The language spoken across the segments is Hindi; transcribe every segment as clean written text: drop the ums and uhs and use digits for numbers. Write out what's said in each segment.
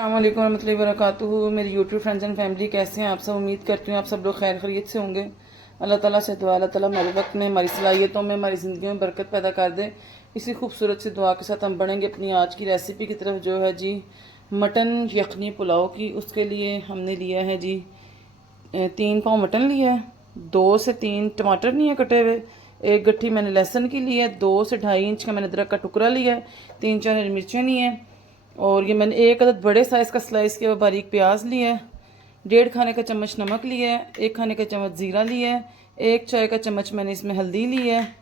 अस्सलाम वालेकुम रहमतुल्लाहि व बरकातुहू। मेरी यूट्यूब फ्रेंड्स एंड फैमिली कैसे हैं आप सब। उम्मीद करती हूँ आप सब लोग खैर खैरियत से होंगे। अल्लाह ताला से दुआ, अल्लाह ताला हमारे वक्त में, हमारी सलाहियतों में, हमारी ज़िंदगी में बरकत पैदा कर दे। इसी खूबसूरत सी दुआ के साथ हम बढ़ेंगे अपनी आज की रेसिपी की तरफ, जो है जी मटन यखनी पुलाव की। उसके लिए हमने लिया है जी 3 पाव मटन लिया है, 2 से 3 टमाटर लिए कटे हुए, 1 गट्ठी मैंने लहसुन की ली है, 2 से 2.5 इंच का मैंने अदरक का टुकड़ा लिया है, 3-4 हरी मिर्चें ली हैं, और ये मैंने 1 अदद बड़े साइज़ का स्लाइस किया हुआ बारीक प्याज लिया है, 1.5 खाने का चम्मच नमक लिया है, 1 खाने का चम्मच ज़ीरा लिया है, 1 चाय का चम्मच मैंने इसमें हल्दी लिया है,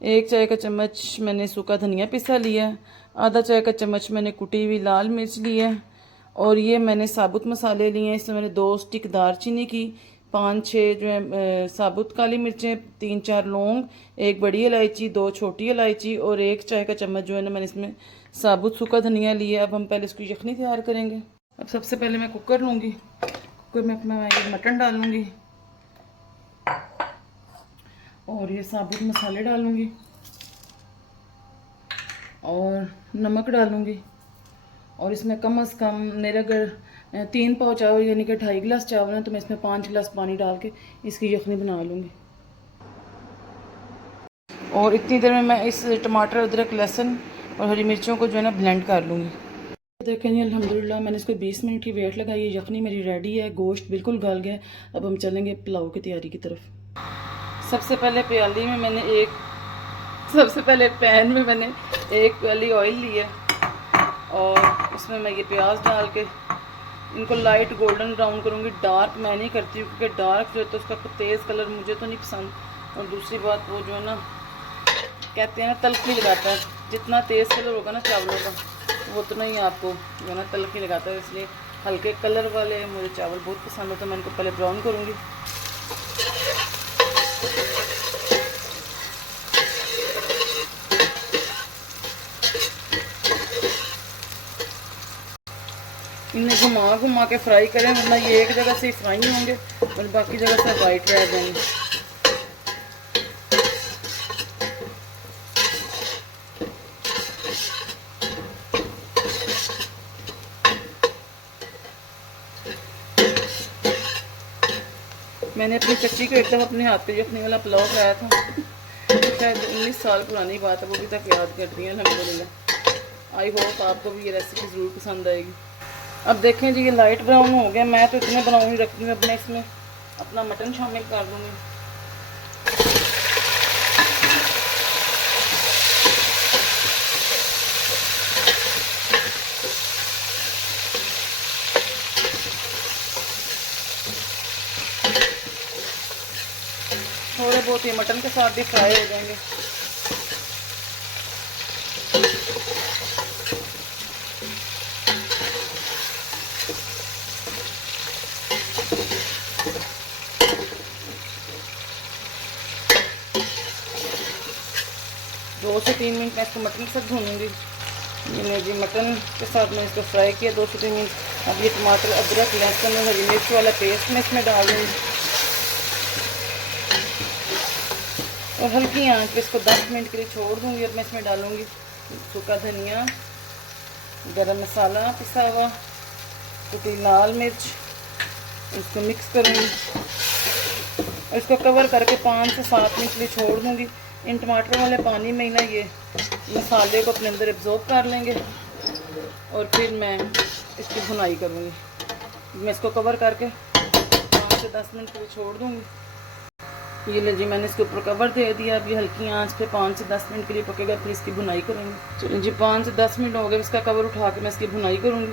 1 चाय का चम्मच मैंने सूखा धनिया पिसा लिया है, आधा चाय का चम्मच मैंने कुटी हुई लाल मिर्च ली है, और ये मैंने साबुत मसाले लिए हैं। इसमें मैंने 2 स्टिक दालचीनी की, 5-6 जो है साबुत काली मिर्चें, 3-4 लौंग, 1 बड़ी इलायची, 2 छोटी इलायची, और 1 चाय का चम्मच जो है ना मैंने इसमें साबुत सूखा धनिया लिया। अब हम पहले इसको यखनी तैयार करेंगे। अब सबसे पहले मैं कुकर लूँगी, कुकर में अपना मटन डालूँगी और ये साबुत मसाले डालूँगी और नमक डालूँगी। और इसमें कम से कम मेरे अगर 3 पाव चावल यानी कि 2.5 गिलास चावल है तो मैं इसमें 5 गिलास पानी डाल के इसकी यखनी बना लूँगी। और इतनी देर में मैं इस टमाटर, अदरक, लहसुन और हरी मिर्चों को जो है ना ब्लेंड कर लूँगी। देखें जी अल्हम्दुलिल्लाह मैंने इसको 20 मिनट की वेट लगाई है। यखनी मेरी रेडी है, गोश्त बिल्कुल गल गया। अब हम चलेंगे पुलाव की तैयारी की तरफ। सबसे पहले पैन में मैंने 1 प्याली ऑयल लिया और उसमें मैं ये प्याज डाल के इनको लाइट गोल्डन ब्राउन करूँगी। डार्क मैं नहीं करती हूँ क्योंकि डार्क जो है तो उसका तेज़ कलर मुझे तो नहीं पसंद। और दूसरी बात वो जो है ना कहते हैं ना तलखी लगाता है, जितना तेज़ कलर होगा ना चावलों का वो उतना ही आपको जो है ना तलखी लगाता है। इसलिए हल्के कलर वाले मुझे चावल बहुत पसंद होते हैं। मैं इनको पहले ब्राउन करूँगी। इन्हें घुमा घुमा के फ्राई करें, वरना ये एक जगह से ही फ्राई होंगे और बाकी जगह से वाइट रह जाएंगे। मैंने अपनी चच्ची को एक दफ़ा अपने हाथ पे यखनी वाला पुलाव खाया था, शायद 19 साल पुरानी बात है, वो भी तक याद करती है अल्हम्दुलिल्लाह। आई होप आपको भी ये रेसिपी ज़रूर पसंद आएगी। अब देखें जी ये लाइट ब्राउन हो गया। मैं तो इतने ब्राउन ही रखती हूँ। अब मैं इसमें अपना मटन शामिल कर दूँगी। थोड़े बहुत ये मटन के साथ भी फ्राई हो जाएंगे। दो से 3 मिनट मैं इसको मटन के साथ भूनूंगी। मैंने जी मटन के साथ मैं इसको फ्राई किया 2 से 3 मिनट। अब ये टमाटर, अदरक, लहसुन और हरी मिर्च वाला पेस्ट मैं इसमें डाल दूँगी और हल्की आंच पे इसको 10 मिनट के लिए छोड़ दूँगी। अब मैं इसमें डालूँगी सूखा धनिया, गरम मसाला पिसा हुआ, कुटी लाल मिर्च, इसको मिक्स करूँगी और इसको कवर करके 5 से 7 मिनट के लिए छोड़ दूँगी। इन टमाटर वाले पानी में ही ना ये मसाले को अपने अंदर एब्जॉर्ब कर लेंगे और फिर मैं इसकी भुनाई करूँगी। मैं इसको कवर करके 5 से 10 मिनट के लिए छोड़ दूँगी। ये ले जी मैंने इसके ऊपर कवर दे दिया। अब ये हल्की आंच पे 5 से 10 मिनट के लिए पकेगा, फिर इसकी भुनाई करेंगे। चलिए जी 5 से 10 मिनट हो गए, इसका कवर उठा के मैं इसकी भुनाई करूँगी।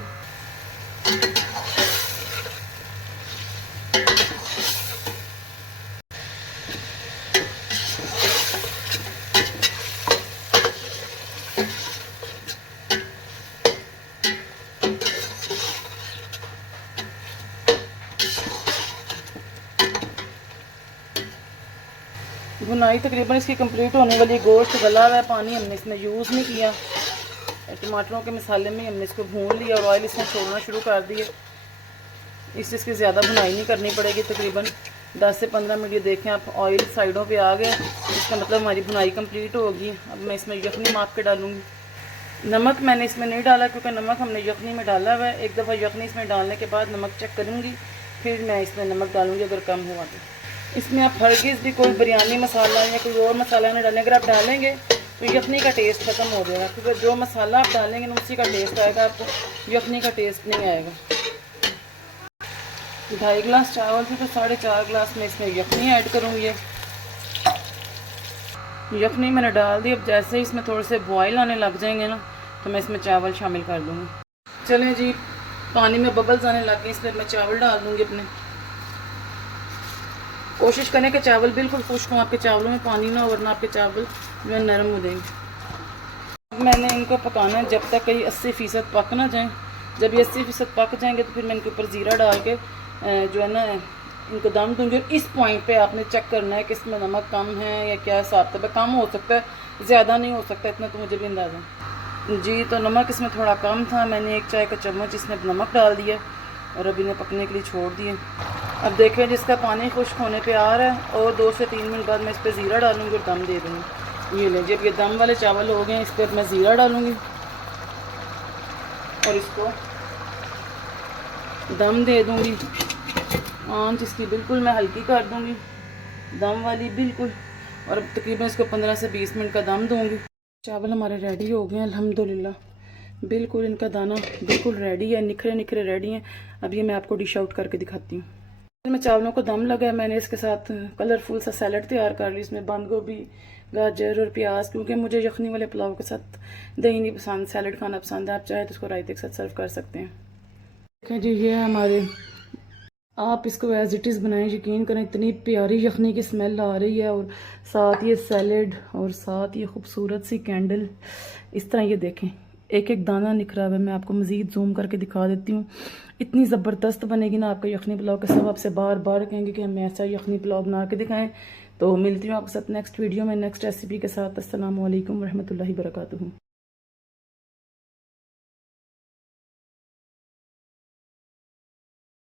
भुनाई तकरीबन इसकी कंप्लीट होने वाली। गोश्त गला हुआ है, पानी हमने इसमें यूज़ नहीं किया। टमाटरों के मसाले में हमने इसको भून लिया और ऑयल इसमें छोड़ना शुरू कर दिए। इसकी ज़्यादा भुनाई नहीं करनी पड़ेगी। तकरीबन 10 से 15 मिनट ये देखें आप, ऑयल साइडों पे आ गया, इसका मतलब हमारी भुनाई कंप्लीट होगी। अब मैं इसमें यखनी माप के डालूँगी। नमक मैंने इसमें नहीं डाला क्योंकि नमक हमने यखनी में डाला हुआ है। एक दफ़ा यखनी इसमें डालने के बाद नमक चेक करूँगी, फिर मैं इसमें नमक डालूँगी अगर कम हुआ तो। इसमें आप हरगिज़ भी कोई बिरयानी मसाला या कोई और मसाला नहीं डालें। अगर आप डालेंगे तो यखनी का टेस्ट ख़त्म हो जाएगा, क्योंकि जो मसाला आप डालेंगे ना उसी का टेस्ट आएगा, आपको यखनी का टेस्ट नहीं आएगा। 2.5 गिलास चावल थी तो 4.5 गिलास में इसमें यखनी ऐड करूँगी। यखनी मैंने डाल दी। अब जैसे ही इसमें थोड़े से बॉयल आने लग जाएंगे ना तो मैं इसमें चावल शामिल कर दूँगी। चलें जी, पानी में बबल्स आने लग गए, इसमें मैं चावल डाल दूँगी अपने। कोशिश करें कि चावल बिल्कुल खुश्क हों, आपके चावलों में पानी ना हो वरना आपके चावल जो है नरम हो जाएंगे। अब मैंने इनको पकाना है जब तक कहीं 80% पक ना जाएँ। जब ये 80% पक जाएंगे तो फिर मैं इनके ऊपर ज़ीरा डाल के जो है ना इनको दम दूँगी। और इस पॉइंट पे आपने चेक करना है कि इसमें नमक कम है या क्या हिसाब है। कम हो सकता है, ज़्यादा नहीं हो सकता, इतना तो मुझे भी अंदाज़ा जी। तो नमक इसमें थोड़ा कम था, मैंने 1 चाय का चम्मच इसमें नमक डाल दिया और अब इन्हें पकने के लिए छोड़ दिए। अब देखें जिसका पानी खुश्क होने पे आ रहा है और 2 से 3 मिनट बाद मैं इस पर ज़ीरा डालूँगी और दम दे दूँगी। ये ले, जब ये दम वाले चावल हो गए इस पर मैं ज़ीरा डालूँगी और इसको दम दे दूँगी। आंच इसकी बिल्कुल मैं हल्की कर दूँगी, दम वाली बिल्कुल। और अब तकरीबन इसको 15 से 20 मिनट का दम दूँगी। चावल हमारे रेडी हो गए हैं अल्हम्दुलिल्लाह। बिल्कुल इनका दाना बिल्कुल रेडी है, निखरे निखरे रेडी हैं। अब ये मैं आपको डिश आउट करके दिखाती हूँ। मैं चावलों को दम लगा है, मैंने इसके साथ कलरफुल सा सैलड तैयार कर ली। इसमें बंद गोभी, गाजर और प्याज, क्योंकि मुझे यखनी वाले पुलाव के साथ दही नहीं पसंद, सैलड खाना पसंद है। आप चाहे तो इसको रायते के साथ सर्व कर सकते हैं। देखें जी, ये हमारे, आप इसको एज इट इज़ बनाएं, यकीन करें इतनी प्यारी यखनी की स्मेल आ रही है और साथ ये सैलड और साथ ये खूबसूरत सी कैंडल। इस तरह ये देखें एक एक दाना निखरा हुआ है। मैं आपको मज़ीद जूम करके दिखा देती हूँ। इतनी ज़बरदस्त बनेगी ना आपका यखनी पुलाव के सब आपसे बार बार कहेंगे कि हमें ऐसा यखनी पुलाव बना के दिखाएं। तो मिलती हूँ आपके साथ नेक्स्ट वीडियो में नेक्स्ट रेसिपी के साथ। अस्सलाम वालेकुम रहमतुल्लाहि बरकातुहू।